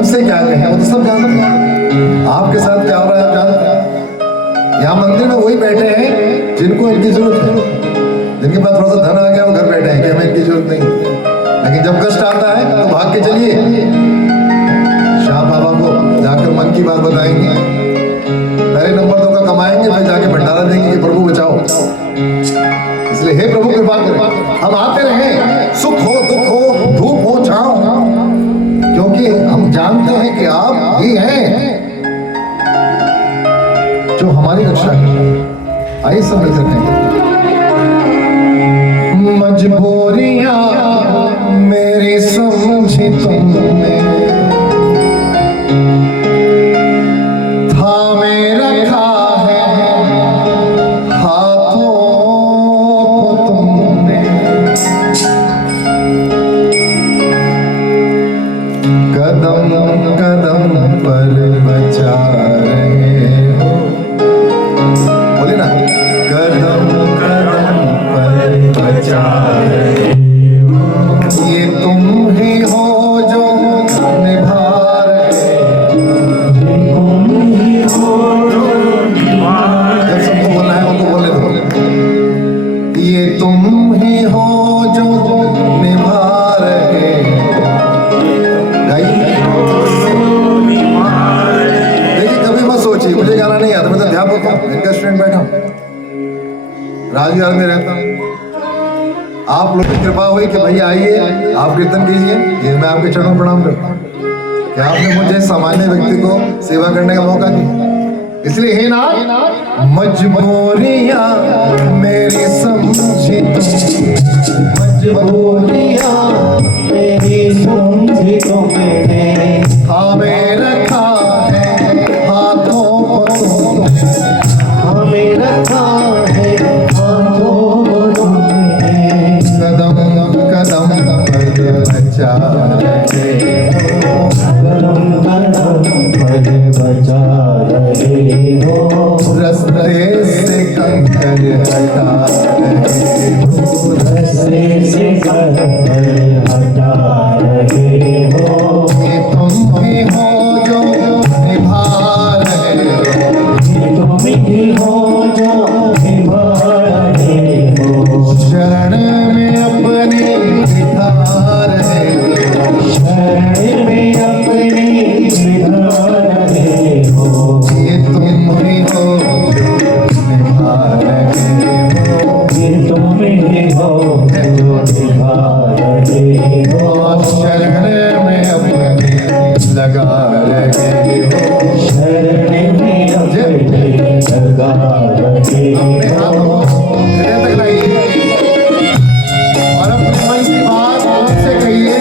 उनसे क्या कहें, वो तो सब जानते हैं आपके साथ क्या हो रहा है, आप जानते हैं। यहाँ मंदिर में वही बैठे हैं जिनको इनकी जरूरत है, जिनके पास थोड़ा सा धन आ गया वो घर बैठे हैं कि हमें इनकी जरूरत नहीं। लेकिन जब कष्ट आता है तो भाग के चलिए, श्याम बाबा को जाकर मन की बात बताएंगे, पहले नंबर 2 का कमाएंगे, फिर जाके भंडारा देंगे कि प्रभु बचाओ। इसलिए हे प्रभु कृपा करें, हम आते रहे, सुख हो दुख हो धूप हो छांव, क्योंकि हम जानते हैं कि आप ही हैं जो हमारी रक्षा करें। आइए सब मिलकर कहें, मजबूरियां मेरी समझी तुमने, थामे रखा है हाथों को तुमने, कदम कदम पर बचा रहे हो, बोले ना, कदम कदम पर बचा रहे हो, ये तुम ही हो जो निभा रहे हो, तुम ही हो जो निभा रहे हो। जब सबको बोलना है उनको बोले दो, ये तुम ही हो जो निभा रहे हो। देखिए कभी मत सोचिए मुझे गाना नहीं आता, मैं तो अध्यापक हूँ, इनका स्टूडेंट बैठा हूँ, राजविहार में रहता हूँ। आप लोग की कृपा हुई कि भैया आइए आप कीर्तन कीजिए, ये मैं आपके चरणों प्रणाम करता हूँ कि आपने मुझे सामान्य व्यक्ति को सेवा करने का मौका दिया। इसलिए हे नाथ, मजबूरियां मेरी समझी तुम, मजबूरियां मेरी समझी तुमने, हमें रखा है हाथों को तुमने, हमें रखा है हाथों को तुमने, कदम कदम पर बचा रहे हो, कदम कदम पर बचा रहे हो, रास्ते से कंकर हटा रहे हो, रास्ते से कंकर हटा रहे हो, ये तुम ही हो जो निभा रहे हो, ये तुम ही हो जो निभा रहे हो, शरण में अपनी बिठा रहे हो, शरण में अपनी बिठा रहे हो, ये तुम ही हो जो निभा रहे हो, ये तुम ही हो जो निभा रहे हो, शरण में अपनी लगा रहे हो, शरण में अपनी लगा रहे हो। अपने हाथों को हृदय तक लाइए और अपने मन की बात उनसे कहिए।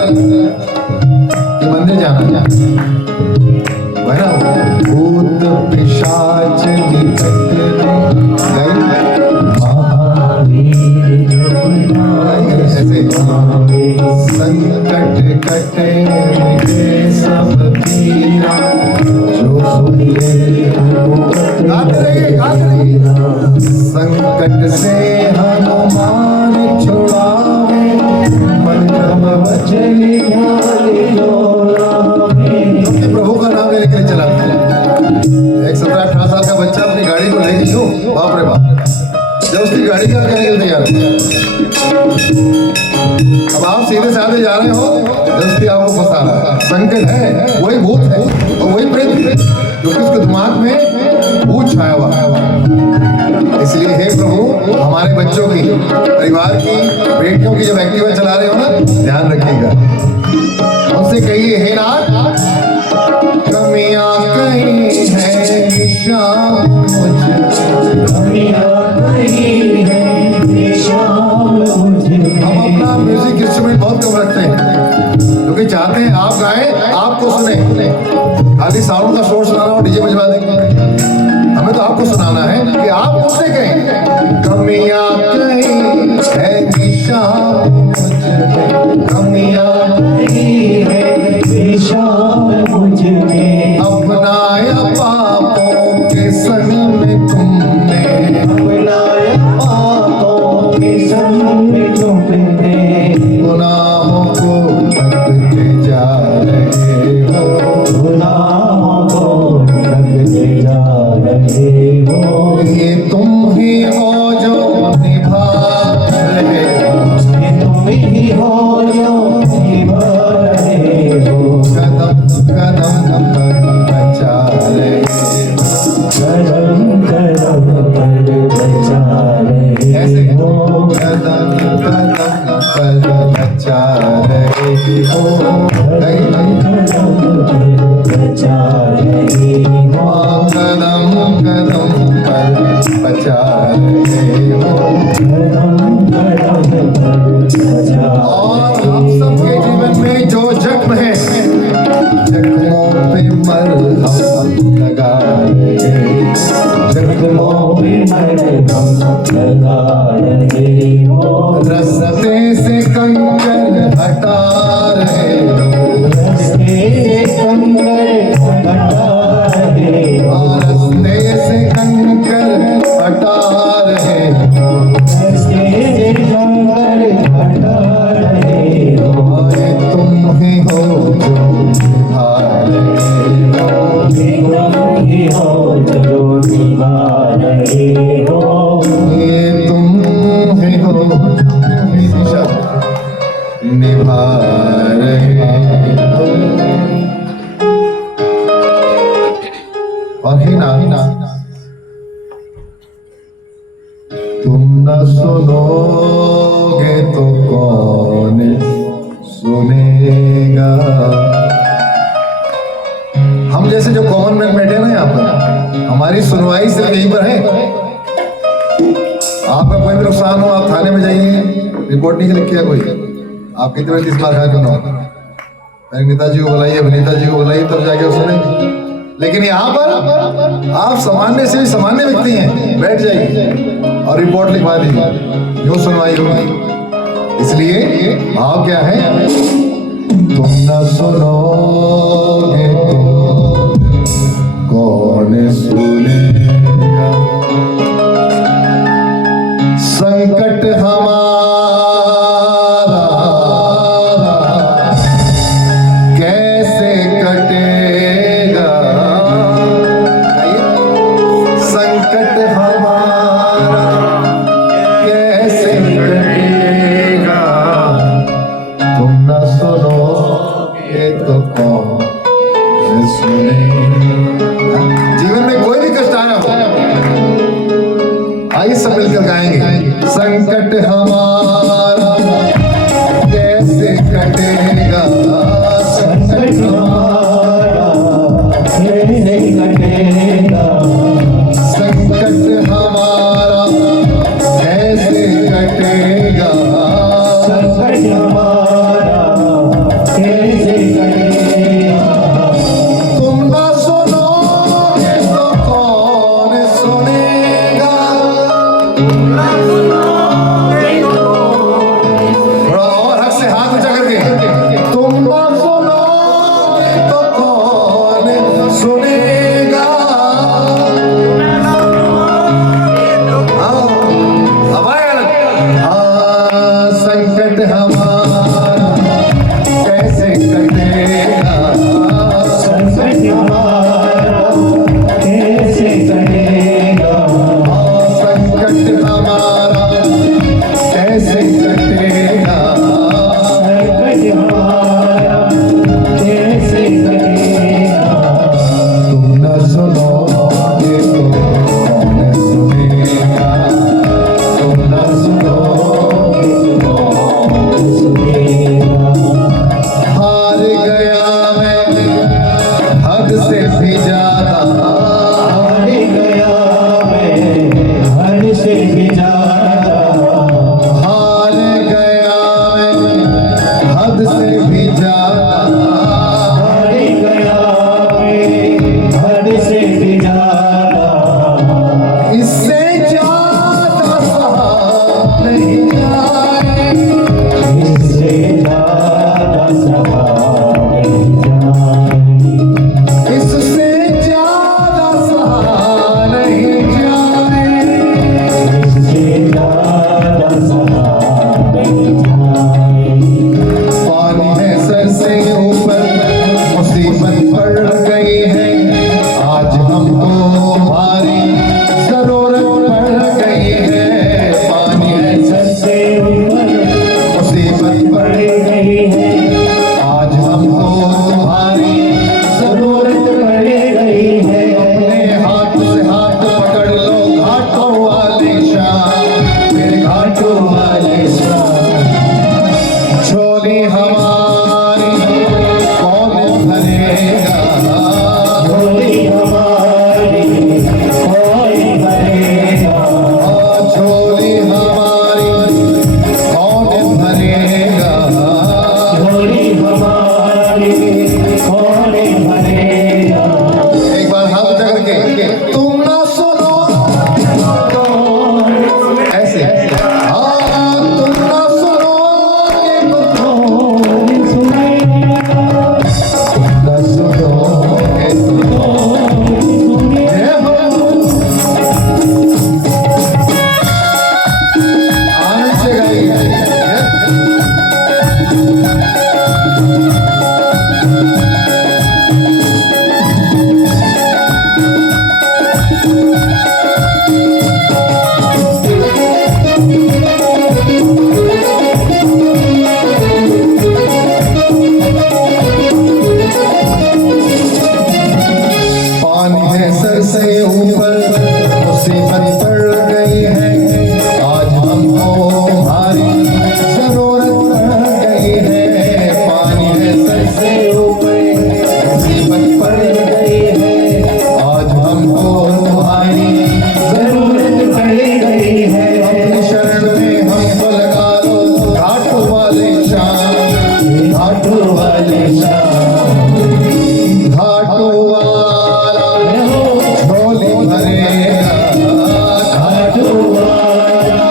ये मंदिर जाना वह ना भूत पिशाच निकटने गए ऐसे संकट कटे मिटे सब पीरा जो सुने गाते रहिए संकट से हनुमान छुड़ावे मन क्रम वचन क्योंकि प्रभु का नाम लेकर चला। एक 17-18 साल का बच्चा अपनी गाड़ी को लेके क्यों बाप रे बाप जब उसकी गाड़ी का क्या तैयार। अब आप सीधे साधे जा रहे हो जल्दी आपको फंसा रहा है। संकट है वही भूत है और वही प्रेत है क्योंकि उसके दिमाग में भूत छाया हुआ है। इसलिए हे प्रभु हमारे बच्चों की परिवार की बेटियों की जब एक्टिवा चला रहे हो ना ध्यान रखिएगा। उनसे कहिए हे नाथ कमियां कहीं है निशान मुझे हम अपना म्यूजिक इंस्ट्रूमेंट बहुत कम रखते हैं क्योंकि चाहते हैं आप गाएं आपको सुने। खाली साउंड का सोर्स सुनाना हो डीजे बजवा देंगे। हमें तो आपको सुनाना है कि आप मुझसे कहें कमियां कहीं है निशान मुझ में कमियां कहीं है निशान मुझ में अपनाया पापों के संग में तुमने अपनाया पापों के संग में तुमने गुनाहों को लगते जा रहे हो गुनाहों को लगते जा रहे हो ये तुम ही हो जो निभा रहे हो ये तुम ही हो जो निभा रहे हो कदम कदम पर बचा रहे हो कदम कदम पर बचा रहे ऐसे हो कदम कदम पर बचा रहे हो कदम कदम पर बचा रहे हो कदम कदम पर बचा रहे हो और आप सबके जीवन में जो जख्म है जख्मों पे मरहम लगा रहे जख्मों पे मरहम लगा रहे हो रास्ते से कंकर हटा रहे रास्ते से कंकर हटा रहे रास्ते से कंकर हटा रहे रास्ते से कंकर हटा रहे तुम ही हो जो निभा रहे तुम ही हो जो निभा रहे हो ये तुम ही हो निभा रहे हो और ही ना तुम न सुनोगे तो कौन सुनेगा। हम जैसे जो कॉमन मैन बैठे ना यहाँ पर हमारी सुनवाई सिर्फ यहीं पर है। आपका कोई भी नुकसान हो आप थाने में जाइए रिपोर्ट नहीं लिख किया कोई आप कितने 30 बार खा क्यों ना हो नेताजी को बुलाइए अभिनेता जी को बुलाइए तब जाके वो सुनेंगे। लेकिन यहाँ पर आप सामान्य से भी सामान्य व्यक्ति हैं बैठ जाइए और रिपोर्ट लिखवा दीजिए जो सुनवाई होगी। इसलिए भाव क्या है तुम न सुनोगे तो कौन सुनेगा। संकट हमारा कैसे कटेगा। संकट हमारा कैसे कटेगा तुम न घाटू वाला झोली भरेगा, घाटू वाला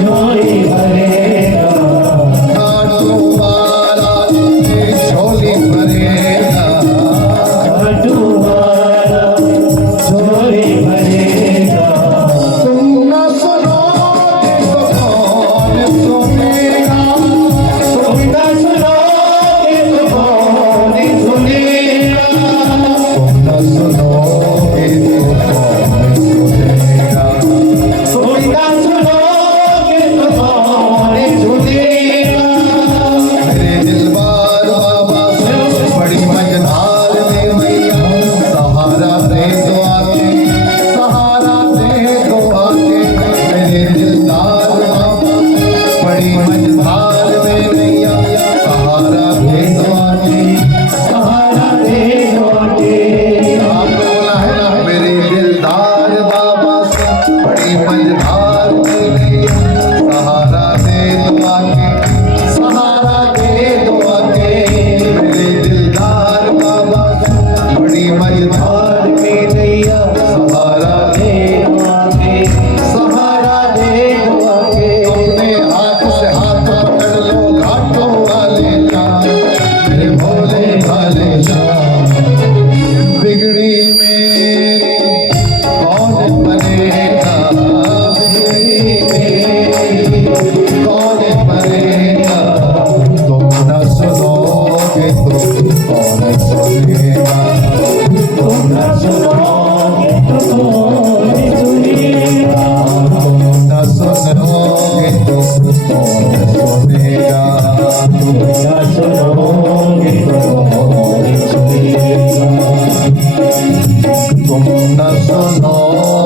झोली भरेगा, घाटू वाला झोली भरेगा, घाटू वाला झोली भरेगा। तुम न सुनोगे तो कौन सुनेगा, तुम न सुनोगे तो कौन सुनेगा, तुम न सुनोगे तो कौन सुनेगा, तुम न सुनोगे तो कौन सुनेगा। मेरे दिलबार बाबा से बड़ी मझधार में मैया सहारा दे दो आके, सहारा दे दो आके। मेरे दिलदार बाबा बड़ी मझधार में मैया सहारा दे दो आके, सहारा दे दो आके। आपने बोला है ना, मेरे दिलदार बाबा से बड़ी मझधार में मैया सहारा दे दो आके, सहारा दे दो आके। मेरे दिलदार बाबा से बड़ी मझधार में मैया सहारा दे दो आके, सहारा दे दो आके। तुमने हाथ से हाथ पकड़ लो घाटों वाले का, मेरे भोले भाले शाह। बिगड़ी मेरी कौन बनेगा, बिगड़ी मेरी कौन बनेगा। तुम न सुनोगे तो कौन सुनेगा, तुम न सुनोगे तो कौन सुनेगा, तुम न सुनोगे तो कौन सुनेगा, तुम न सुनोगे तो कौन सुनेगा, तुम न सुनोगे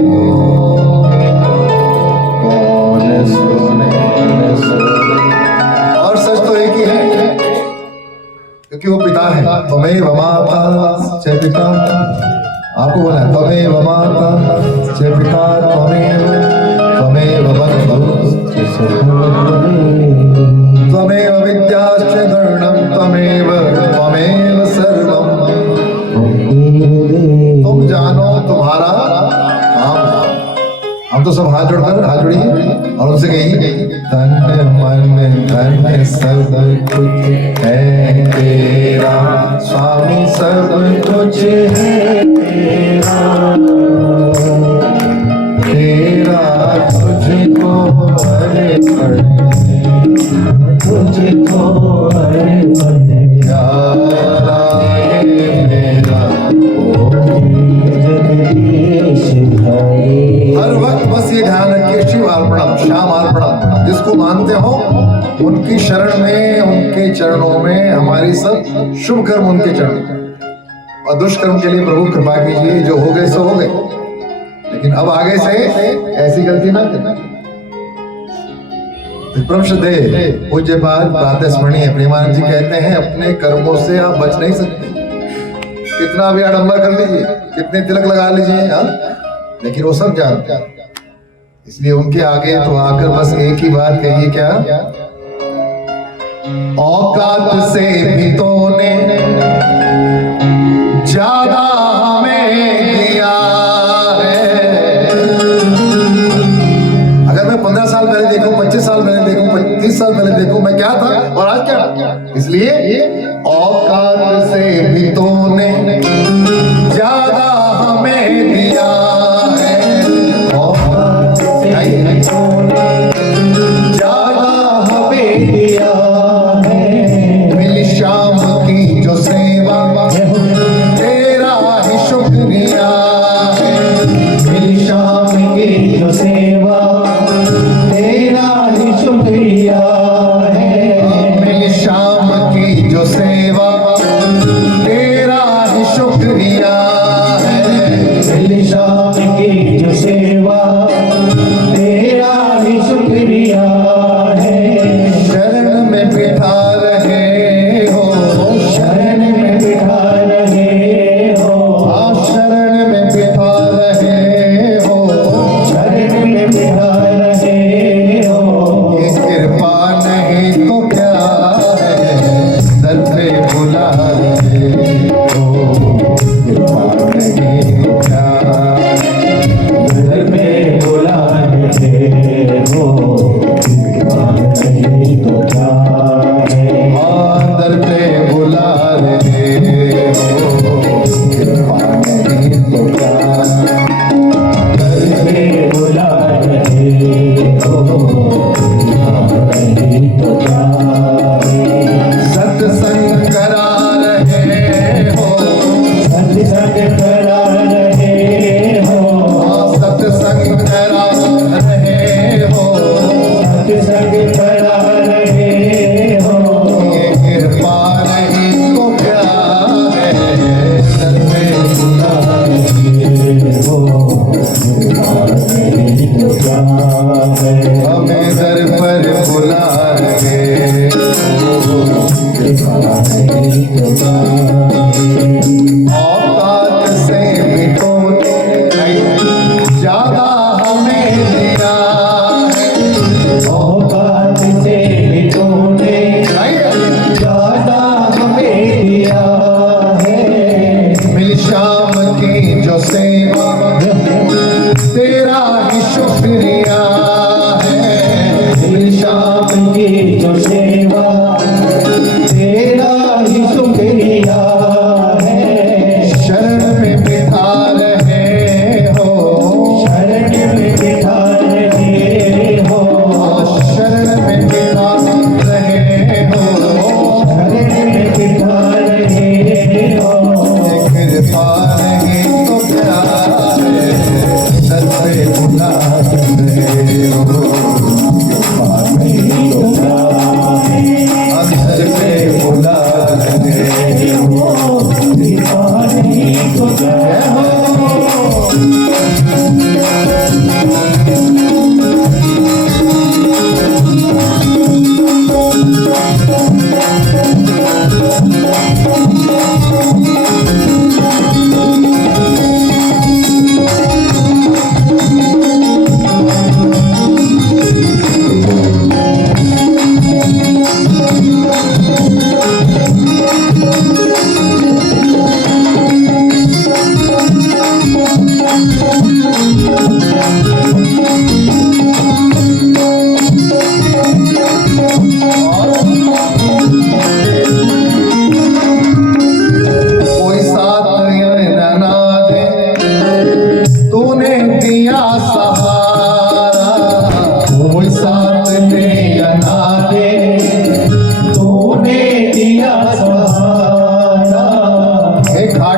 तो कौन सुनेगा। और सच तो एक ही है, क्योंकि वो पिता है। त्वमेव माता च पिता, आपको बोला है त्वमेव माता च पिता, त्वमेव बन्धु च सखा, त्वमेव विद्याश्च धर्मं, त्वमेव सर्वं। तुम जानो तुम्हारा काम। हम तो सब हाथ जोड़कर हाथ जोड़िए और उनसे कहिए, तन मन धन सब कुछ है तेरा स्वामी, सब कुछ है तेरा, तेरा तुझको अर्पण, तुझको अर्पण प्यारा ये मेरा जगदीश हरे। हर वक्त बस ये ध्यान रखिए, शिव अर्पणम, श्याम अर्पणम। जिसको मानते हो उनकी शरण में, उनके चरणों में हमारी सब शुभ कर्म उनके चरणों, और दुष्कर्म के लिए प्रभु कृपा कीजिए। जो हो गए सो हो गए, लेकिन अब आगे से ऐसी गलती ना करना। विक्रम श्रद्धे पूज्यपाद प्रातः स्मरणीय प्रेमानंद जी कहते हैं, अपने कर्मों से आप बच नहीं सकते। कितना भी आडंबर कर लीजिए, कितने तिलक लगा लीजिए, लेकिन वो सब जानते हैं। इसलिए उनके आगे तो आकर बस एक ही बात कहिए, क्या? औकात से भी तूने ज्यादा हमें दिया है। अगर मैं 15 साल पहले देखूं, 25 साल पहले देखूं, 30 साल पहले देखूं, मैं क्या था और आज क्या? इसलिए औकात से भी तूने ज्यादा हमें दिया है, औकात से भी तूने ज्यादा हमें दिया है। मिली शाम की जो सेवा तेरा ही शुक्रिया है, मिली शाम की जो सेवा तेरा ही शुक्रिया है, मिली शाम की जो सेवा तेरा ही शुक्रिया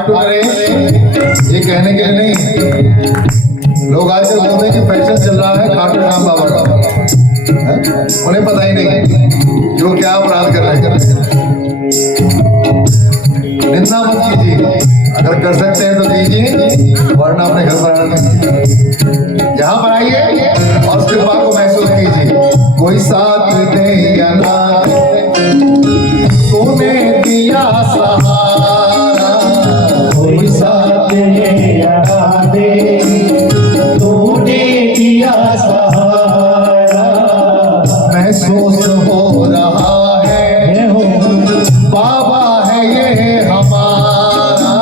कार्टून नरेश ये कहने के लिए नहीं है। लोग आजकल बोलते हैं कि फैशन चल रहा है कार्टून राम बाबा का, उन्हें पता ही नहीं कि वो क्या अपराध कर रहे हैं। निंदा मत कीजिए, अगर कर सकते हैं तो कीजिए, वरना अपने घर पर आना कीजिए। यहाँ पर आइए और कृपा को महसूस कीजिए। कोई साथ दे या ना तूने दिया सहारा, कोई साथ दे या ना दे तूने दिया सहारा। महसूस हो रहा है बाबा है ये हमारा,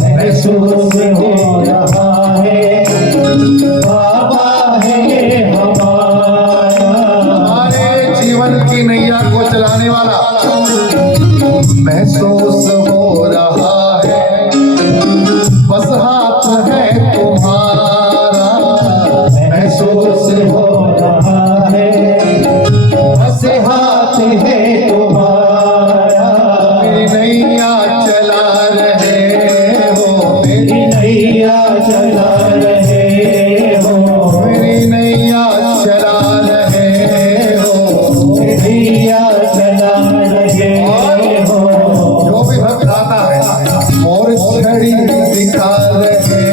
महसूस हो रहा है बाबा है ये हमारा। हमारे जीवन की नैया को चलाने वाला महसूस हो रहा है, बस हाथ है तुम्हारा। महसूस हो रहा है बस हाथ है तुम्हारा। मेरी नैया चला रहे हो, मेरी नैया चला रहे हो, मेरी नैया चला रहे हो। नैया चला रहे हो। जो भी भक्त आता है और छड़ी दिखा रहे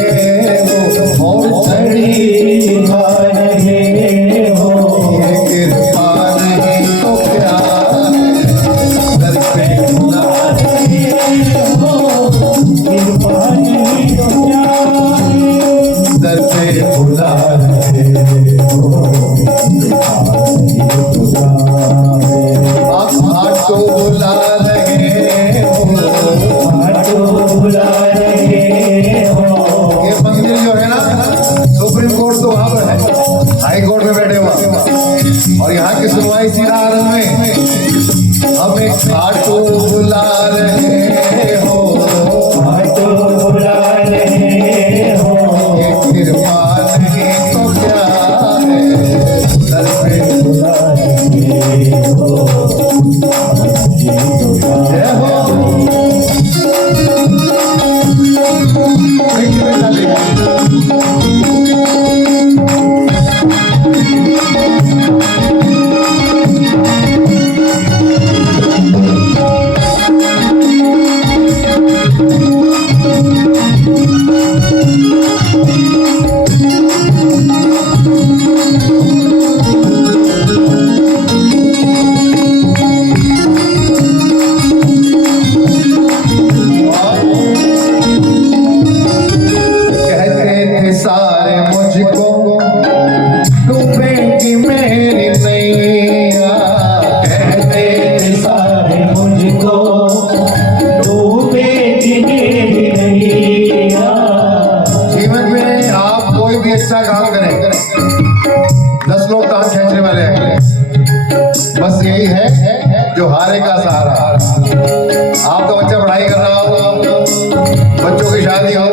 हो, और छड़ी दिखा रहे हो। ये कृपा नहीं तो क्या है, दर पे बुला कृपा नहीं तो क्या है, दर पे बुला आप हाथ को बुला रहे हो। बुला रहे हो। ये मंदिर जो है ना, सुप्रीम कोर्ट तो वहां पर है, हाई कोर्ट में बैठे हुआ, और यहाँ की सुनवाई सीधा आनंद में। हम एक घाट को बुला रहे हो, बुला रहे हो। ये कृपा नहीं तो क्या है, दर पे बुला रहे हो। जय हो। कहते थे सारे मुझको डूबेगी मेरी नैया, कहते थे सारे मुझको डूबेगी मेरी नैया। जीवन में आप कोई भी अच्छा काम करें, 10 लोग तान खींचने वाले हैं, बस यही है जो हारे का सहारा। आपका बच्चा पढ़ाई कर रहा हो, बच्चों की शादी हो,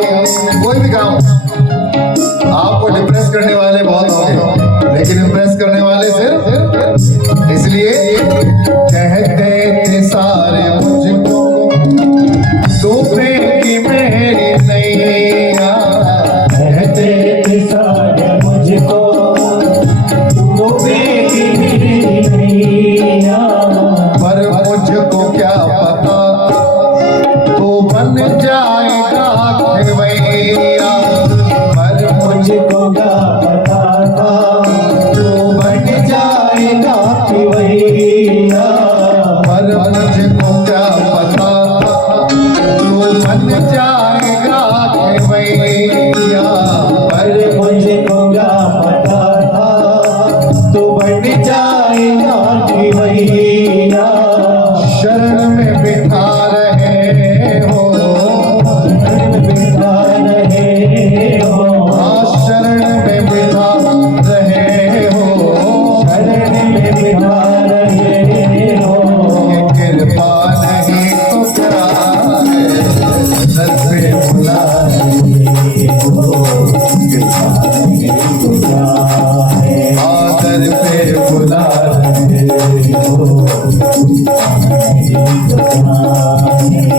कोई भी काम हो, आपको डिप्रेस करने वाले बहुत होंगे, लेकिन इम्प्रेस करने वाले सिर्फ इसलिए। कहते थे सारे मुझको डूबेगी मेरी नैया, कहते थे सारे मुझको डूबेगी मेरी नैया। पर मुझको क्या पता तो बन जाएगा खेवैया, पर मुझको क्या पता था तो बन जाएगा कि वही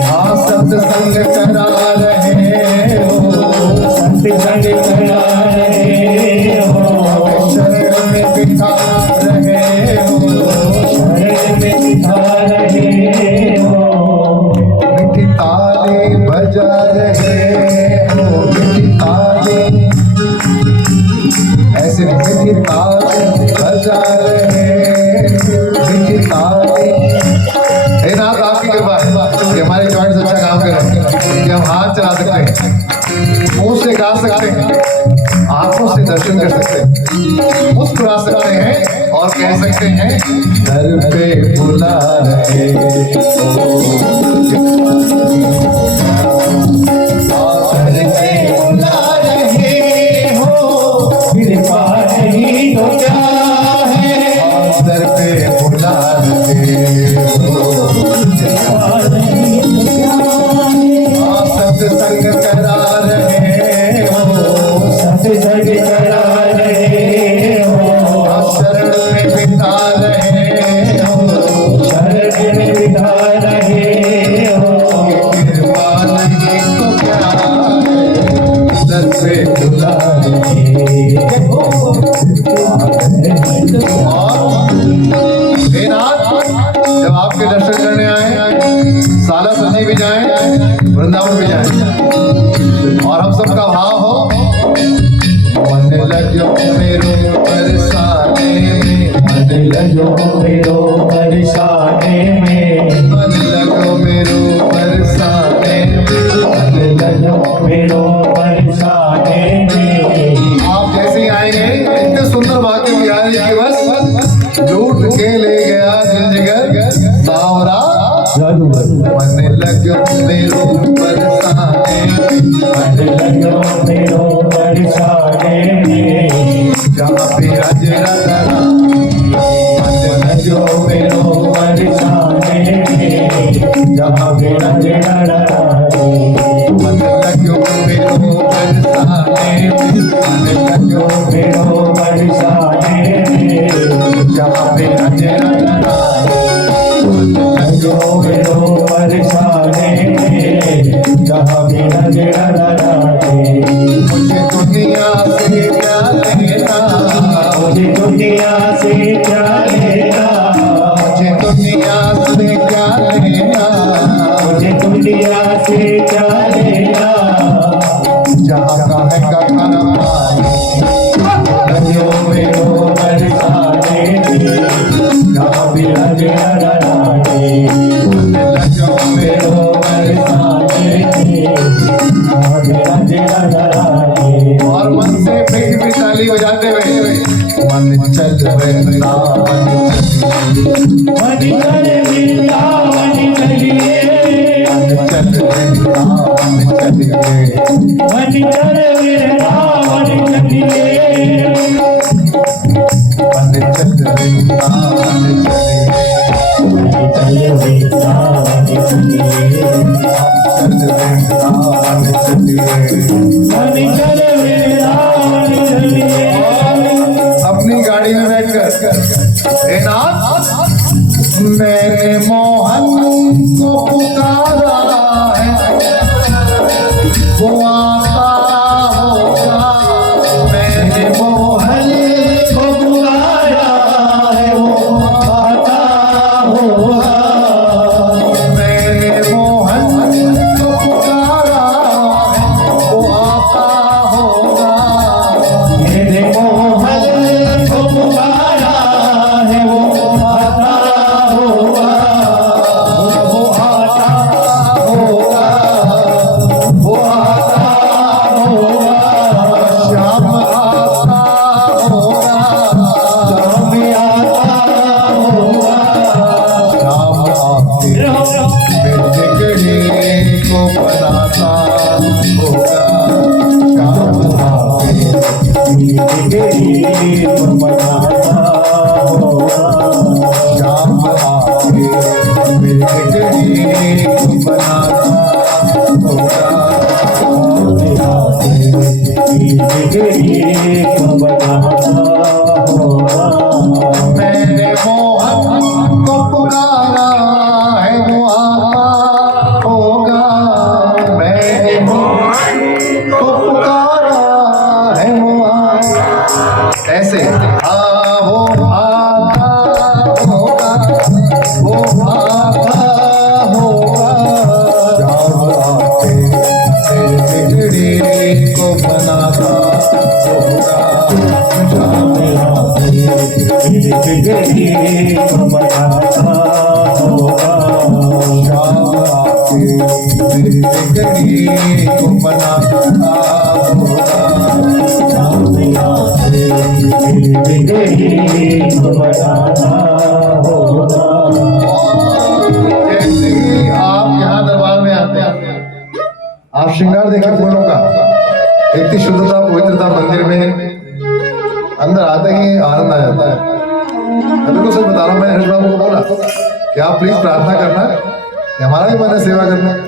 हाँ सत्संग करा रहे हो, सत्संग करा रहे हो, शरण में बिठा रहे हो, शरण में बिठा रहे हो, मीठी ताली बजा रहे हो, मीठी ताली, ऐसे नहीं, मीठी ताली बजा रहे हो, मीठी ताली। हे नाथ आपकी कृपा है कि हमारे जॉइंट्स अच्छा काम कर रहे हैं, कि हम हाथ चला सकते हैं, मुंह से गा सकते हैं, आंखों से दर्शन कर सकते हैं, मुस्कुरा सकते हैं और कह सकते हैं दर पे बुला रहे हो, दर पे बुला रहे हो, कृपा नहीं तो क्या है, दर पे बुला रहे हो, कृपा नहीं तो क्या है, सत्संग करा रहे हो, सत्संग करा रहे हो, शरण में बिठा रहे हो, शरण में बिठा रहे हो, कृपा नहीं तो क्या है, दर पे बुला रहे हो, हे नाथ, जब आपके दर्शन करने आए, साला सजी भी जाए, वृंदावन भी जाए, और हम सबका भाव हो मन लगो मेरो बरसाने में, मन लगो मेरो बरसाने में, मन लगो मेरो बरसाने में। मन लगो मेरो बरसाने में, आप जैसे ही आएंगे, इतने सुंदर वाक्य बिहारी की बस लूट के ले गया दिल जिगर सावरा, मन लगो मेरो बरसाने में, मन लगो मेरो बरसाने में, जहाँ पे अजरा धरा, मन लगो मेरो बरसाने में, जहाँ मेरा जड़ा रहे, मन लगो मेरो बरसाने में, मन लगो मेरो बरसाने में, जहाँ पे अजरा धरा, लगो मेरो बरसाने में, जहाँ मेरा जड़ा रहे, मुझे दुनिया से क्या लेना, मुझे दुनिया से क्या लेना, मुझे दुनिया से क्या लेना, मुझे दुनिया से क्या लेना, जहाँ का है कखन लगो मेरो बरसाने में, जहाँ मेरा जड़ा रहे, लगो मेरो बरसाने में, जहाँ मेरा जड़ा रहे, और मन से फिर भी ताली बजाते हुए मन चल वृंदावन, मन चल वृंदावन चलिए, मन चल वृंदावन चलिए, मन चल वृंदावन चलिए, मन चल वृंदावन चलिए, चल वृंदावन चलिए, चल वृंदावन चलिए। मन चल वृंदावन चलिए, अपनी गाड़ी में बैठकर हे नाथ, मैंने मोहन को पुकारा है, वो आता होगा, मैंने मोहन को पुकारा है, वो आता होगा, मैंने मोहन को पुकारा है, वो आता होगा, मेरे मोहन को पुकारा है, वो आता होगा, वो आता होगा, वो आता होगा, श्याम आता होगा, शाम आता होगा, श्याम आके बिगड़े को बनाता होगा, श्याम आके बिगड़ी को बनाता होगा, श्याम आके बिगड़े को बनाता होगा, बिगड़ी को बनाता होगा, मैंने मोहन को पुकारा बिगड़ी तो बनाता होगा बिगड़ी को बनाता होगा बिगड़ी तो बनाता होगा। जैसे ही आप यहाँ दरबार में आते हैं, आप श्रृंगार देखिए फूलों का, इतनी शुद्धता पवित्रता मंदिर में, अंदर आते ही आनंद आ जाता है। मैं बिल्कुल सच बता रहा हूँ, मैंने हर्ष बाबू को बोला कि आप प्लीज प्रार्थना करना कि हमारा भी मन है सेवा करने का।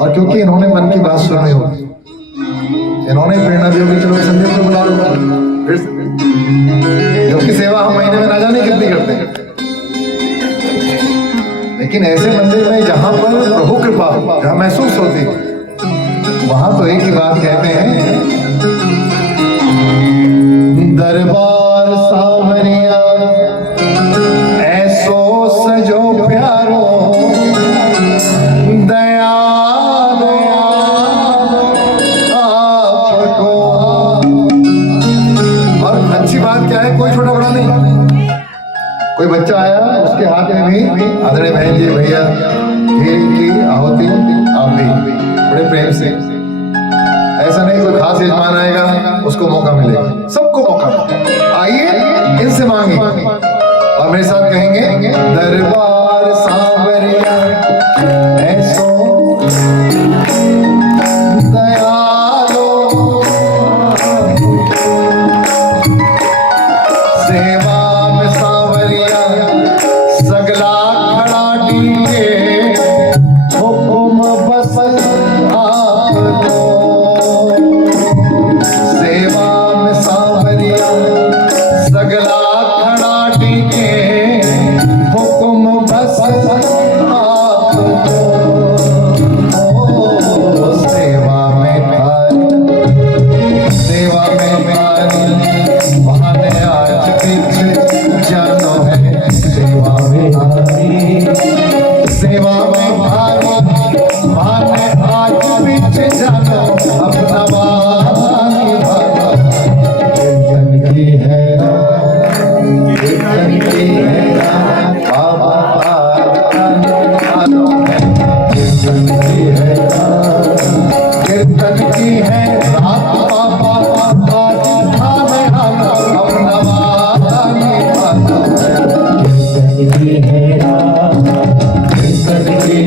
और क्योंकि इन्होंने मन की बात सुनी होगी, इन्होंने प्रेरणा दी होगी, चलो संदीप को बुला लो फिर से। जबकि सेवा हम महीने में ना जाने कितनी करते हैं, लेकिन ऐसे मंदिर में जहां पर प्रभु कृपा जहां महसूस होती है, वहां तो एक ही बात कहते हैं, दरबार सावरिया ऐसो सजो प्यारो दयालो आपको। और अच्छी बात क्या है, कोई छोटा बड़ा नहीं, कोई बच्चा आया उसके हाथ में भी आदरणीय बहन जी भैया की आहुति आप भी बड़े प्रेम से, ऐसा नहीं कोई खास यजमान आएगा उसको मौका मिलेगा, सबको मौका मिलेगा। आइए इनसे मांगे और मेरे साथ कहेंगे, दरबार सांवरिया ऐसो दयालो सेवा में सांवरिया सगला खड़ा डीके हुकुम बस आपको। सेवा में सांवरिया सगला खड़ा डीके हुकुम बस आपको। सेवा में भारी आज पीछे जानो है, सेवा में भारी आज पीछे जानो, अपना कीर्तन की है बाबा कीर्तन की है रात बाबा अपना कीर्तन की है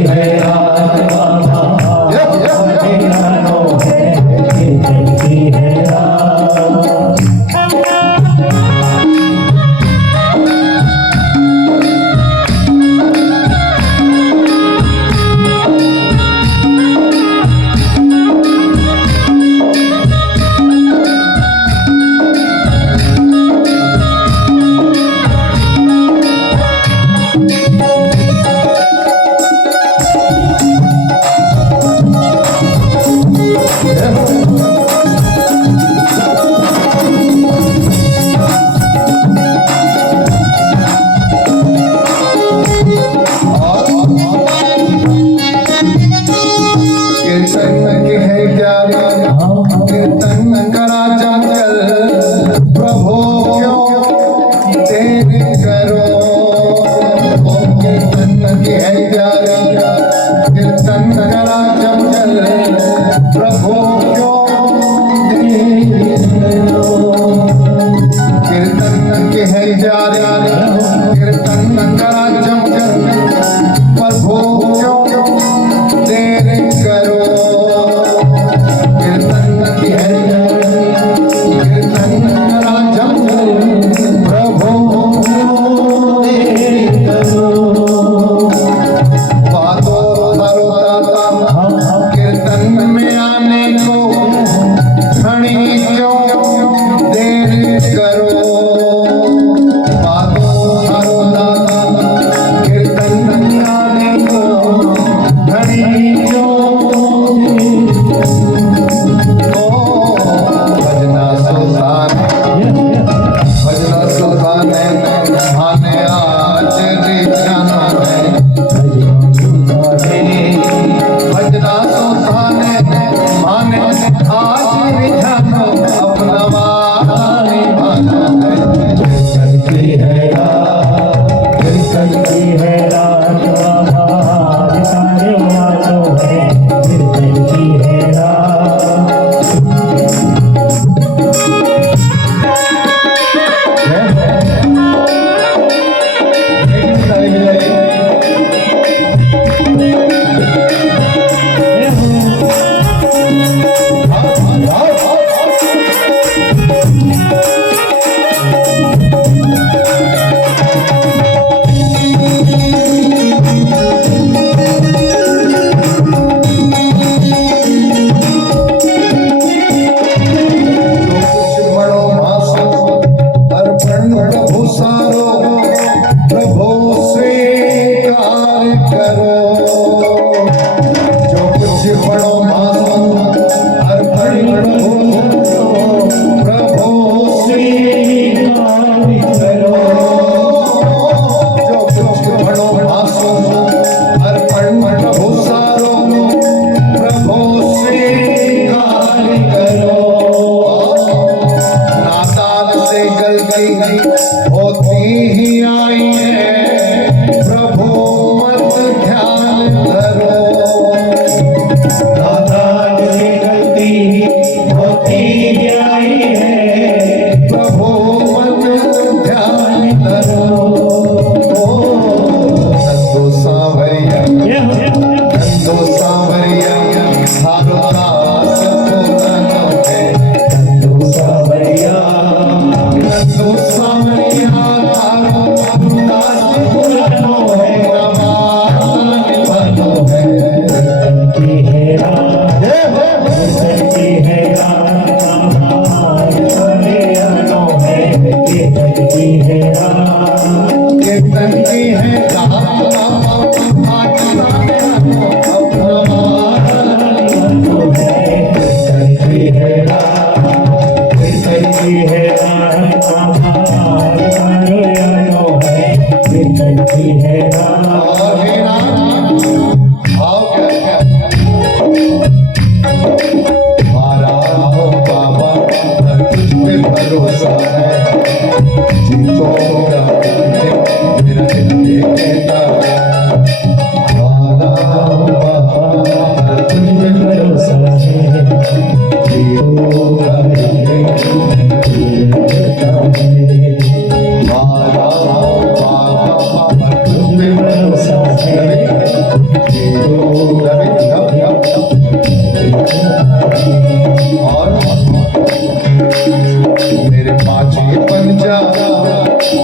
मेरे पाछे बन जाओ,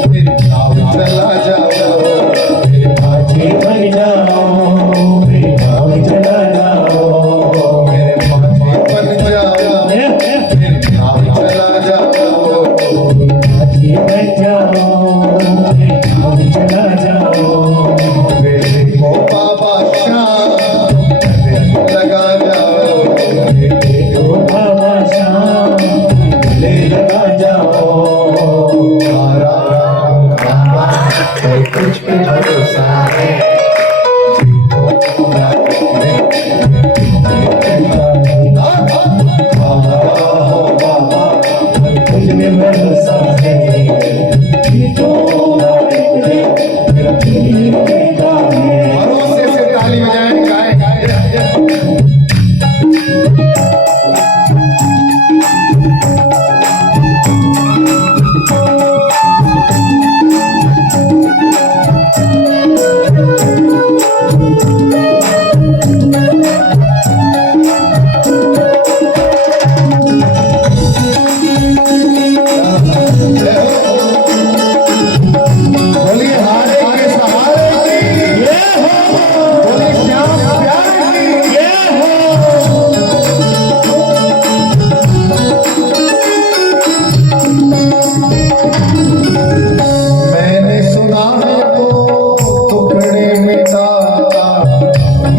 मेरी नाव चला जाओ, मेरे पाछे बन जाओ, मेरी नाव चला जाओ, मेरे पाछे बन जाओ, मेरी नाव चला जाओ, पाछे बन जाओ, मेरी नाव चला जाओ, बेटे को बाबा शाम लगा जाओ, बेटे को बाबा शाम गले लगा जाओ, हमारा बाबा है, कुछ पे भरोसा है, कुछ में भरोसा है, जीतो मेरा दिल कहता है। भरोसे से ताली बजाएं, गाएं। बोलिए हारे के सहारे की, बोलिए श्याम प्यारे की, मैंने सुना है वो टुकड़े मिटाता,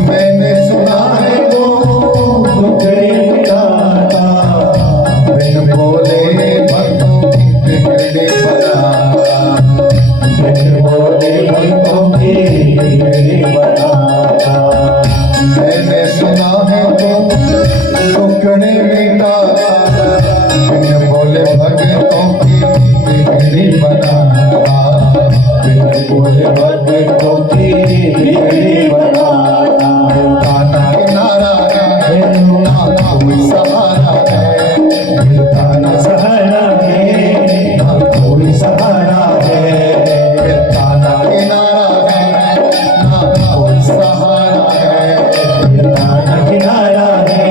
मैंने सुना है वो टुकड़े मिटाता, बिन बोले भक्तों की बिगड़े बनाता, बिन बोले भक्तों की बिगड़ी बनाता, मैंने सुना है वो टुकड़े मिटाता, बिन बोले भक्तों की बिगड़ी बनाता, बिन बोले भक्तों की बिगड़ी बनाता, ताना किनारा है, ना कोई सहारा है, ताना सहारा है, ना कोई सहारा है, ताना किनारा है, ना कोई सहारा है, ताना किनारा है,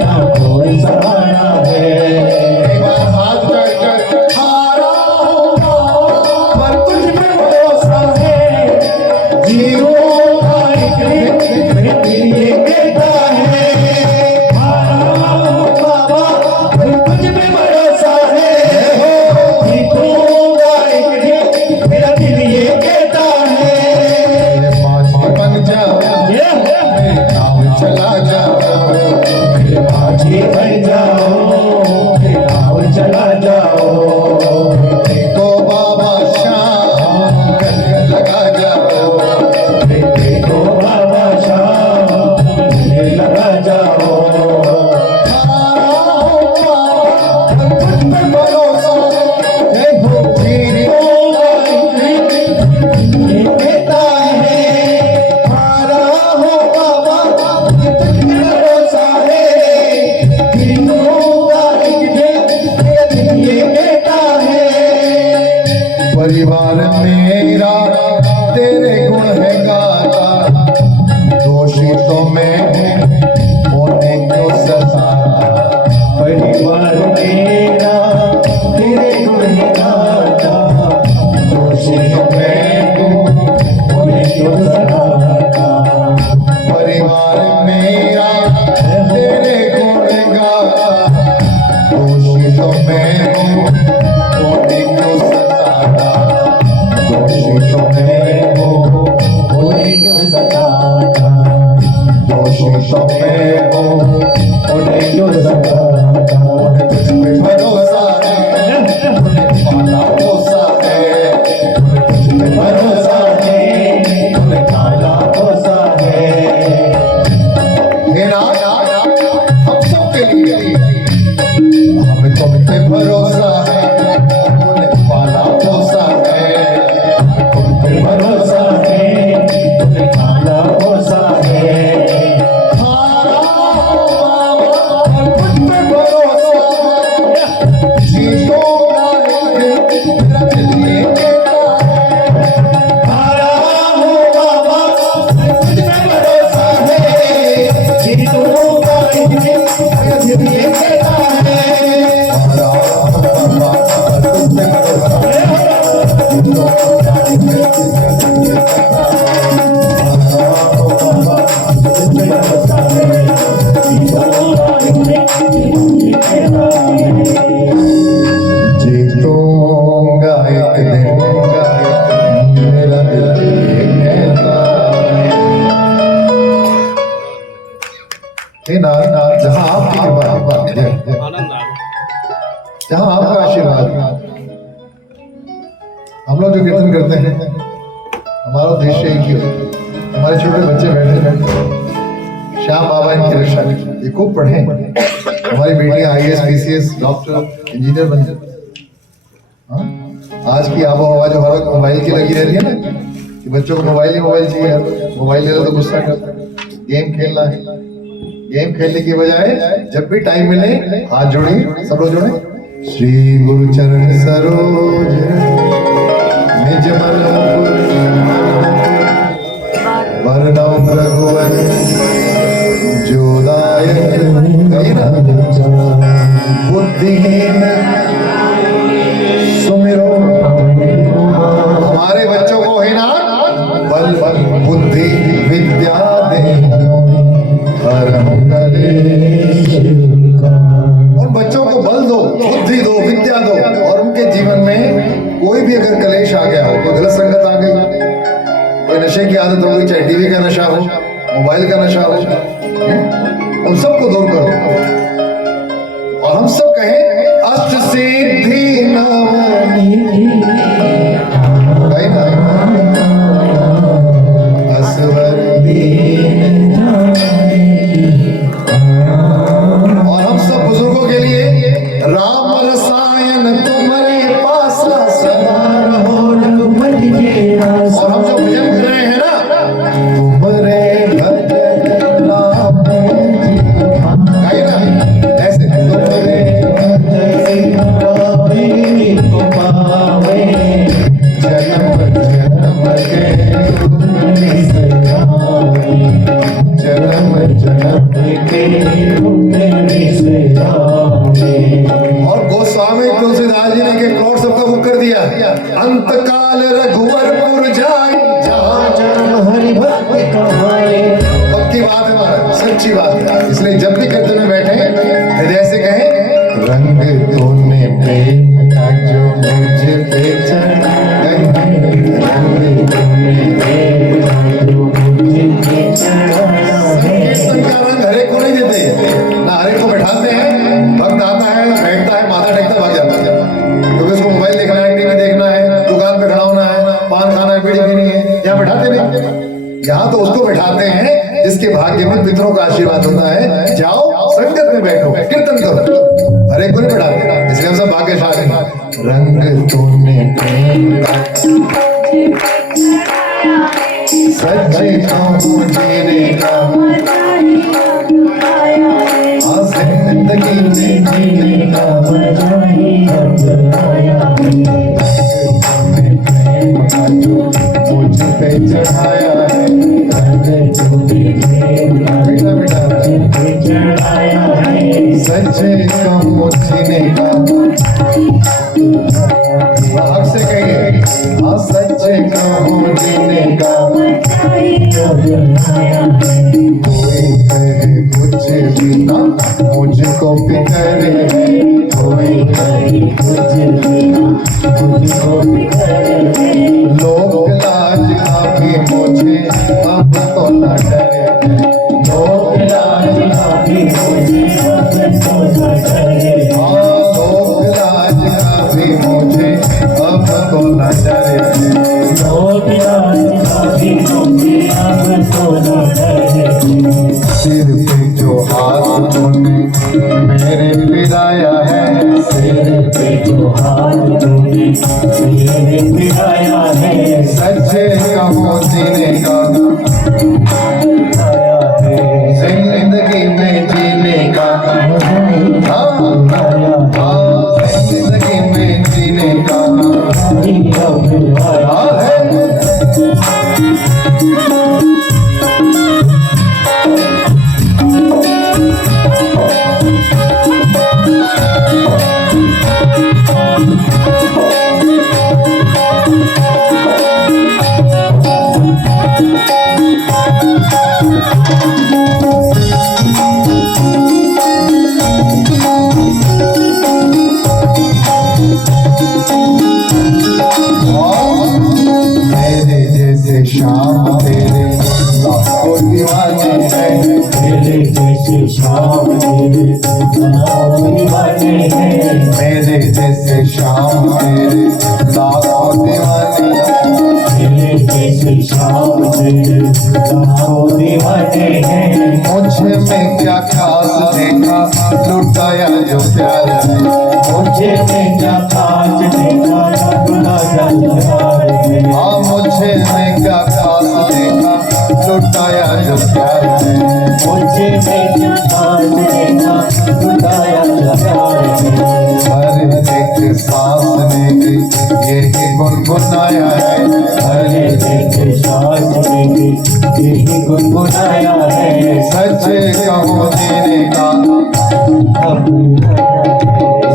ना कोई सहारा है। एक बार हाथ कर हारा होगा पर तुझ में भरोसा है, जीरो कोशिशों में हो, उन्हें क्यों सताता, उन्हें तुझ पे भरोसा है, उन्हें पाला पोसा है, उन्हें तुझ पे भरोसा है, उन्हें काला पोसा है। हे नाथ, हम सब के लिए हमें तुम पे भरोसा है, उन्हें पाला पोसा है, हमें तुम पे भरोसा है, उन्हें काला पोसा है। हारा बाबा तुझ पे भरोसा है, जीतूंगा एक दिन, मेरा दिल ये कहता है। हारा हूँ बाबा, तुझ पे भरोसा है, जीतूंगा एक दिन, मेरा दिल ये कहता है। हारा बाबा तुझ पे भरोसा है, जीतूंगा एक दिन, मेरा दिल ये कहता है। तुझ पे भरोसा है, जीतूंगा एक दिन, ये कहता है। जीतूंगा एक दिन, मेरा दिल ये कहता है। हे नाथ, जहाँ आपकी कृपा है, जहाँ आपका आशीर्वाद है, हम लोग जो कीर्तन करते हैं, हमारा उद्देश्य एक ही है, हमारे छोटे बच्चे बैठे हैं, श्याम बाबा इनकी रक्षा करें, ये खूब पढ़े, हमारी बेटियां IAS PCS डॉक्टर इंजीनियर बन जाए। हाँ? आज की आबो हवा जो हर वक्त मोबाइल की लगी रहती है ना, कि बच्चों को मोबाइल चाहिए, मोबाइल ले लो तो गुस्सा करते हैं, गेम खेलना है, गेम खेलने की बजाय जब भी टाइम मिले हाथ जोड़िए, सब लोग जोड़े। श्री गुरु चरण सरोज निज मन वरनौ रघुवर जोदायक, कहिए ना, बुद्धिहीन सुमिरो। हमारे बच्चों को है ना बल बल बुद्धि विद्या दे, परम कलेश का। उन बच्चों को बल दो, बुद्धि दो, विद्या दो, और उनके जीवन में कोई भी अगर कलेश आ गया हो, कोई गलत संगत आ गई, कोई नशे की आदत हो गई, चाहे टीवी का नशा हो, मोबाइल का नशा हो, उन सबको दूर करो। और हम सब कहें अष्ट सिद्धि नवनीति, कहीं ना असवर दीन जाने। और हम सब बुजुर्गों के लिए राम रसायन तुम्हारे पास सदा रहो रघुपति के दास। और हम जो भजन कर रहे हैं ना, तुम्हारे भजन नाम गाइए ना ऐसे, तुम्हारे को पावे, जन्म जन्म के जन्म जन्म के तुमने से आवे। और गोस्वामी तुलसीदास जी ने के प्लॉट सबका बुक कर दिया। अंतकाल रघुवरपुर जाए, जहाँ जन्म हरि भक्त कहाए। पक्की बात है हमारा, सच्ची बात है। इसलिए जब भी कीर्तन में बैठे हृदय से कहें, रंग तूने प्रेम का जो मुझ पे चढ़ा, रंग तूने प्रेम का जो मुझ पे चढ़ाया है। कीर्तन का रंग हरेक को नहीं देते ना, हरेक को बैठाते हैं, भक्त आता है, बैठता है, माथा टेकता, भाग जाता है, क्योंकि उसको मोबाइल देखना है, टीवी देखना है, दुकान पे खड़ा होना है, पान खाना है, बीड़ी पीनी है। यहाँ बैठाते नहीं, यहाँ तो उसको बैठाते हैं जिसके भाग्य में पितरों का आशीर्वाद होता है। जाओ संगत में बैठो, कीर्तन करो, हरेक को नहीं बैठाते, इसलिए हम सब भाग्यशाली हैं। रंग तूने प्रेम का सच्चे कहूँ जीने का, जिंदगी में जीने का मजा ही अब आया है। प्रेम का जो मुझ पे चढ़ाया है, रंग तूने प्रेम का बेटा बेटा मुझ पे चढ़ाया है। सच्चे कहूँ जीने का, हक से कहिए, हाँ सच्चे कहूँ जीने का। कोई कहे कुछ भी ना, मुझको फिकर है, कोई कहे कुछ भी ना, मुझको फिकर है। लोग लाज आगे मुझे अब तो न डरे, लोग ये दिखाया है सच्चे कहो जीने का जिंदगी में जीने का जिंदगी में जीने का मेरे जैसे शाम तेरे लाखों दीवाने हैं तेरे जैसे शाम तेरे दीवाने हैं मेरे जैसे शाम तेरे लाखों दीवाने तेरे जैसे शाम तेरे दीवाने हैं मुझे में क्या खास देखा लुटाया जो प्यार है मुझे में क्या खास देखा लुटाया प्यार है हाँ मुझे में क्या खास देखा लुटाया जो प्यार है मुझे में क्या खास देखा लुटाया प्यार है हर एक सांस ने भी यही गुनगुनाया है हर एक सांस में भी यही गुनगुनाया है सच्चे कहो जीने का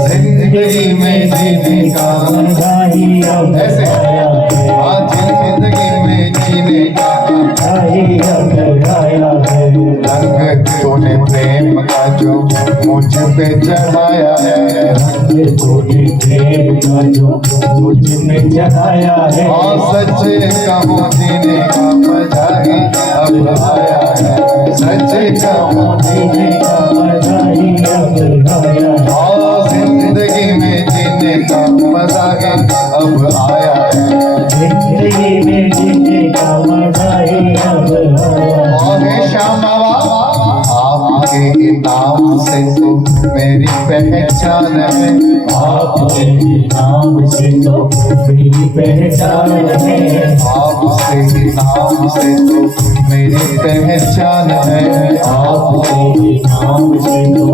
जिंदगी में जीने का ऐसे हाँ जिंदगी में जीने का रंग तूने प्रेम का जो मुझ पे चढ़ाया है चढ़ाया है हाँ सच्चे कहो जीने का मजा ही अब आया है सच्चे कहो जीने का मजा ही अब आया हाँ जिंदगी में जीने का मजा ही अब आया है जिंदगी में जीने का मजा ही अब आया और श्याम बाबा आपके नाम से तो मेरी पहचान है आपके नाम से तो मेरी पहचान है आपके नाम से तो मेरी पहचान है आपके नाम से तो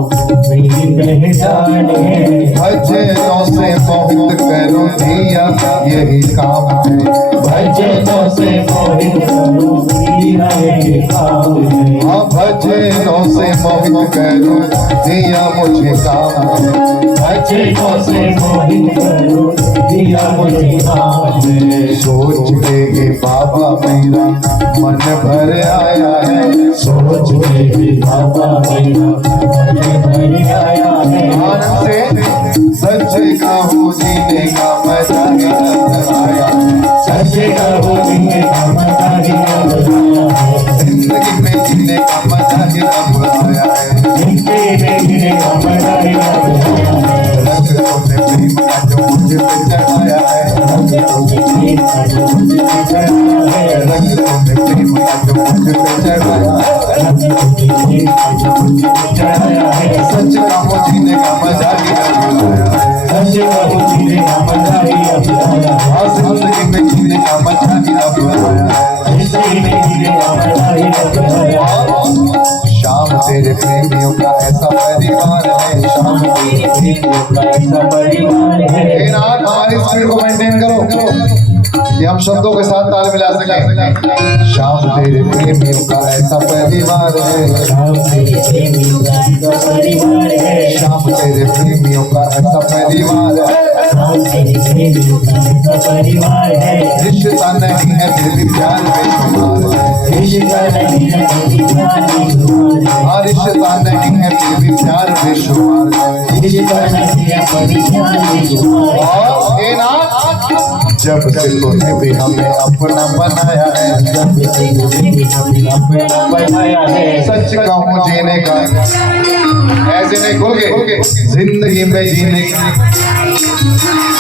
मेरी पहचान है भजनों से मोहित करो दिया यही काम है भजनों से मोहित करो दिया यही काम है हाँ भजनों से मोहित करो दिया मुझे काम है भजनों से मोहित करो दिया मुझे काम है सोच के ये बाबा मेरा मन भर आया है सोच के भी बाबा मेरा मन भर आया है आनंद से सच्चे का हो जीने का मजा ही अब आया सच्चे का हो जीने का मजा ही अब आया है जिंदगी में जीने का मजा ही अब आया है जिंदगी में जीने का मजा ही अब आया है रंग तूने प्रेम का जो मुझे पे चढ़ाया है रंग तूने प्रेम का जो मुझे पे चढ़ाया है रंग तूने प्रेम का जो मुझे पे चढ़ाया है रंग तूने प्रेम का जो मुझे पे चढ़ाया है सच का हो जीने का मजा ही अब आया है सच्चे का हो जीने का मजा ही अब आया है हाँ जिंदगी में जीने का मजा ही अब आया है जिंदगी में जीने का मजा ही अब आया है शाम तेरे प्रेमियों का ऐसा परिवार है शाम तेरे प्रेमियों का ऐसा परिवार है लेकिन आज हमारी स्पीड को मेंटेन करो कि हम शब्दों के साथ ताल मिला सकें शाम तेरे प्रेमियों का ऐसा परिवार है शाम तेरे प्रेमियों का ऐसा परिवार है शाम तेरे प्रेमियों का ऐसा परिवार है शाम तेरे प्रेमियों का ऐसा परिवार है रिश्ता नहीं है फिर भी प्यार बेशुमार है रिश्ता नहीं है फिर भी प्यार बेशुमार है हाँ रिश्ता नहीं है फिर भी प्यार बेशुमार है रिश्ता नहीं है फिर भी प्यार बेशुमार है और ये ना जब से तूने भी हमें अपना बनाया है जब से तुझे भी हमें अपना बनाया है सच कहूँ जीने का ऐसे नहीं खुल के जिंदगी में जीने का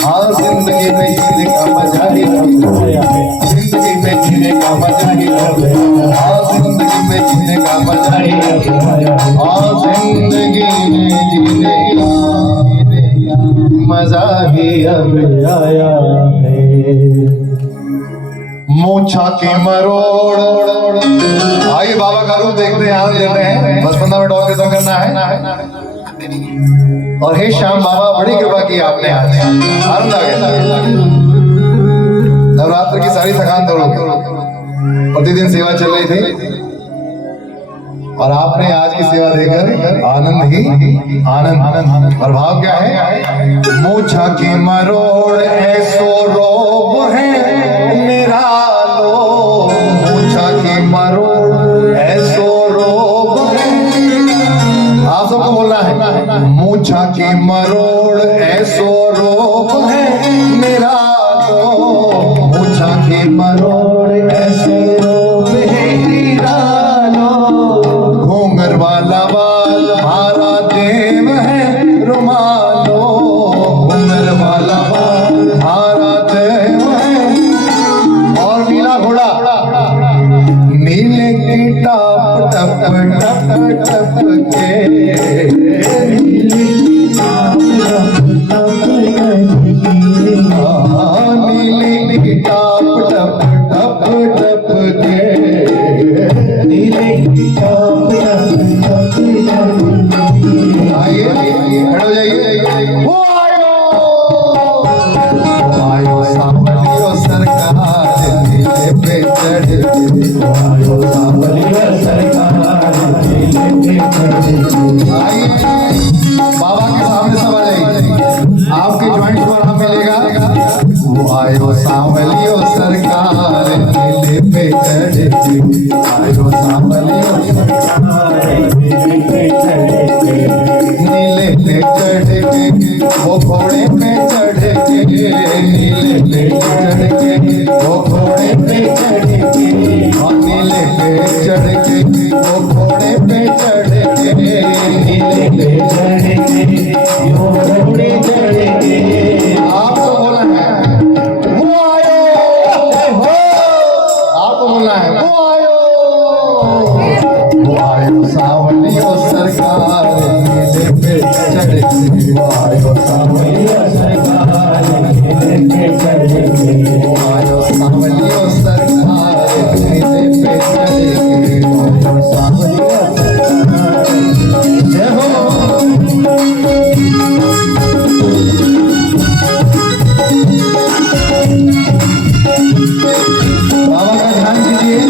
हाँ जिंदगी में जीने का मजा ही अब आया है जिंदगी में जीने का मजा ही अब हाँ जिंदगी में जीने का मजा ही अब आया है हाँ जिंदगी में जीने का मजा ही अब आया है। मूछा की मरोड़, आइए बाबा का रूप देखते हैं, यहाँ देते हैं, बस 15 मिनट और कीर्तन करना है। और हे श्याम बाबा, बड़ी कृपा की आपने आज, आनंद आ गया। नवरात्र की सारी थकान दूर हो गई, प्रतिदिन सेवा चल रही थी और आपने आज की सेवा देकर आनंद ही आनंद। और भाव क्या है? मूछा की मरोड़ ऐसो रोब है मेरा लो, मूछा की मरोड़ ऐसो रोब है। आप सबको बोलना है, मूछा की मरोड़ ऐसो रोब है मेरा लो, मूछा की मरोड़ ऐसो रोब है मेरा लो। घूंगर वाला बाल भारा देव है रुमालो, घूंगर वाला बाल भारा देव है। और नीला घोड़ा, नीले की टाप टप टप टप के, नीले की टाप टप टप टप के, नीले की टाप आइए खड़े हो जाइए। वो आयो सांवलियो सरकार नीले पे चढ़े, आयो सांवलियो सरकार नीले पे चढ़े। आइए बाबा के सामने सब आ जाइए, आपके ज्वाइंट को आराम मिलेगा। वो आयो सांवलियो सरकार नीले पे चढ़े, आयो सांवलियो सरकार नीले पे चढ़े, नीले पे चढ़ के वो घोड़े पे चढ़ के, नीले पे चढ़ के वो घोड़े पे चढ़ के, और नीले पे चढ़ के वो घोड़े पे चढ़ के, नीले पे चढ़ के वो घोड़े चढ़ के। आपको बोलना है वो आयो, आपको बोलना है वो आयो, वो आयो सांवलियो सरकार नीले पे चढ़ के, वो आयो सांवलियो सरकार नीले पे चढ़ के, वो आयो सांवलियो सरकार नीले पे चढ़ के, वो आयो सांवलियो सरकार। जय हो। बाबा का ध्यान दीजिए।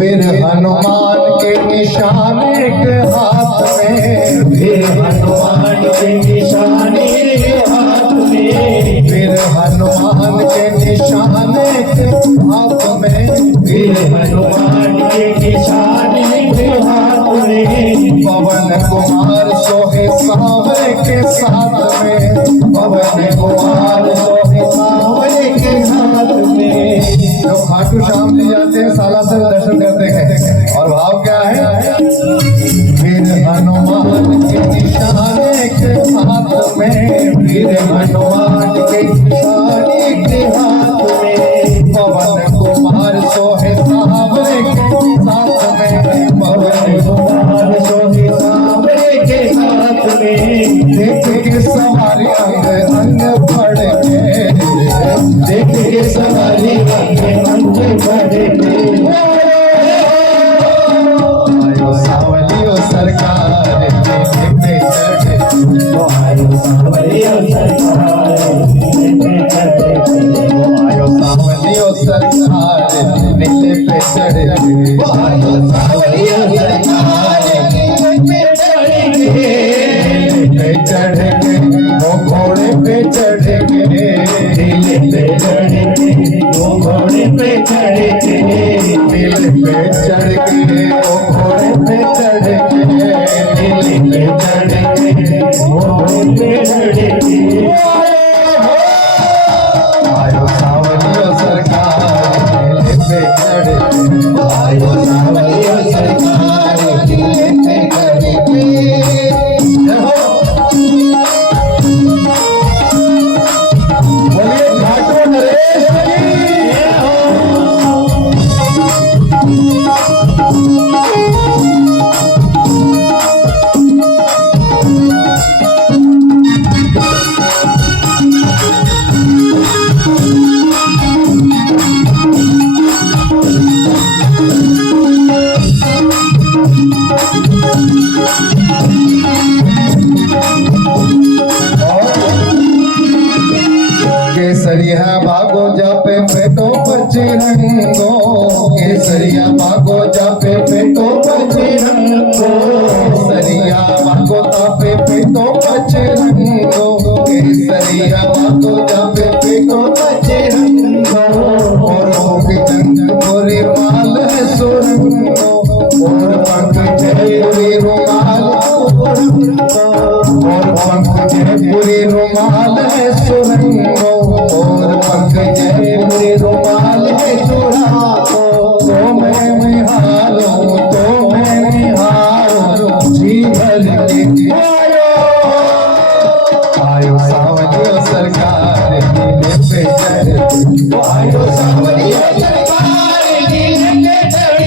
वीर हनुमान के निशान एक हाथ में, वीर हनुमान के निशान एक हाथ में, वीर हनुमान के निशान एक हाथ में, वीर हनुमान के निशान एक हाथ में। पवन कुमार सोहे सांवरे के साथ में, पवन कुमार सोहे सांवरे के साथ में। जो खाटू श्याम जी जाते हैं साला से दर्शन करते हैं, और भाव क्या है? वीर हनुमान के निशान के हाथ में, वीर हनुमान के निशान के हाथ में। पवन कुमार सोहे सांवरे के साथ में, पवन कुमार सोहे सांवरे के साथ में। देख के सवारी अंग अंग फड़ के, देख के सवारी अंग अंग फड़ के। आयो सांवलियो सरकार नीले पे चढ़े, आयो सांवलियो सरकार नीले पे चढ़े, आयो सांवलियो सरकार नीले पे चढ़े, आयो सांवलियो सरकार नीले पे चढ़े, पे चढ़ के वो घोड़े पे चढ़ के, नीले पे चढ़ के वो घोड़े पे चढ़ के, नीले पे चढ़ के वो घोड़े पे चढ़ के, नीले पे चढ़ के वो घोड़े पे चढ़ के। आयो सांवलियो सरकार नीले पे चढ़ के, आयो सांवलियो सरकार नीले पे चढ़ के। जापे पेटो बजरंगो केसरिया मागो जापे पेटो बजरंगो केसरिया मागो तापे पेटो बजरंगो केसरिया मागो जापे पेटो बजरंगो और मुख जंग गोरे माल है सुरंगो और पंख जयपुरी रुमाल और पंख जयपुरी रुमाल है सुरंगो और पंख जयपुरी रुमाल है सुरंगो तो मैं हारो जी भर के आयो सावनियो सरकार नीले पे चढ़ आयो सावनियो सरकार नीले पे चढ़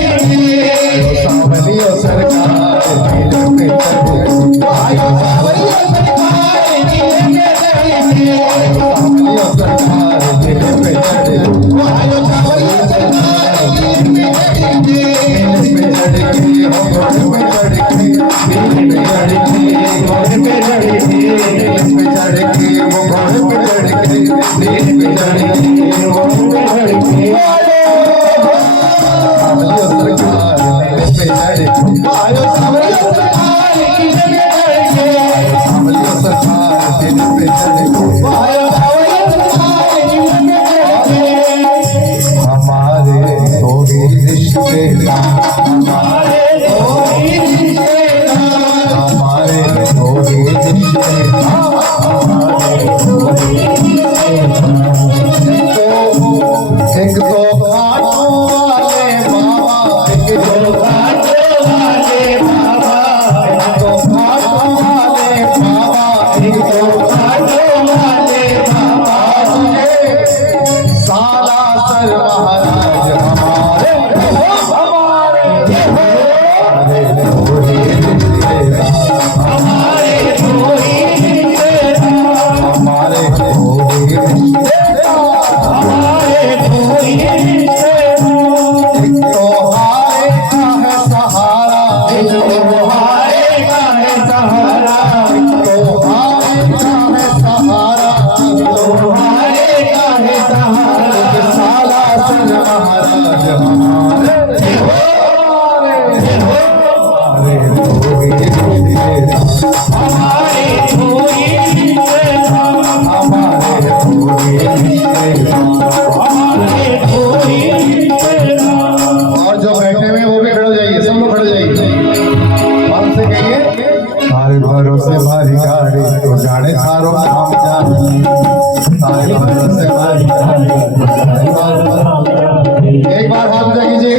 सावनियो सरकार नीले पे चढ़ आयो सावनियो सरकार नीले पे चढ़ सावनियो सरकार नीले पे चढ़ आयो सावनियो सरकार नीले पे चढ़ हो घोड़े पे चढ़ के नीले पे चढ़ के घोड़े पे चढ़ के वो घोड़े पे चढ़ के नील पे चढ़ के वो घोड़े पे चढ़ के सावलियो सरकार नील पे चढ़ के आयो सावलियो सरकार नील पे चढ़ के सावलियो सरकार नील पे चढ़ के आयो सावलियो सरकार नील पे चढ़ के हमारे तो ही रिश्तेदार हमारे तो ही रिश्तेदार हमारे तो ही रिश्तेदार एक तो खाटू वाले बाबा एक तो खाटू वाले बाबा एक तो खाटू वाले बाबा एक तो खाटू वाले बाबा सालासर महाराज हमारे और जो बैठे हुए वो भी खड़े हो जाइए, सब लोग खड़े हो जाइए। बात से कहिए तारे भरोसे मारी गाड़ी तो जाने सारो हम जाने तारे भरोसे मारी एक बार हाथ ऊंचा कीजिए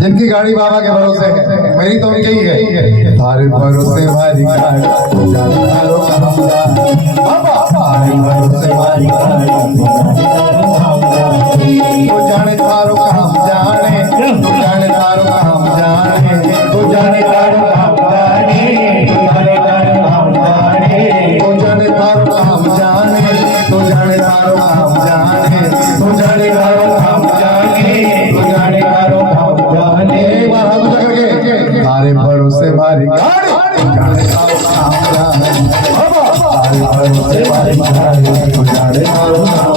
जिनकी गाड़ी बाबा के भरोसे है, मेरी तो उनकी ही है। तारे भरोसे मारी गाड़ी तो जाने सारो हम जाने बाबा तारे भरोसे मारी गाड़ी तो जाने तारो हम जाने तो जाने तारो हम जाने तो जाने तारो हम जाने तो जाने तारो हम जाने तो जाने तारो हम जाने तो जाने तारो हम जाने तो जाने तारो हम जाने एक बार हाथ ऊंचा करके तारे भरोसे मारी गाड़ी जाने तारो हम जाने तारे भरोसे मारी गाड़ी तो जाने तारो हम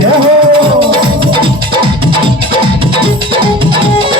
जाने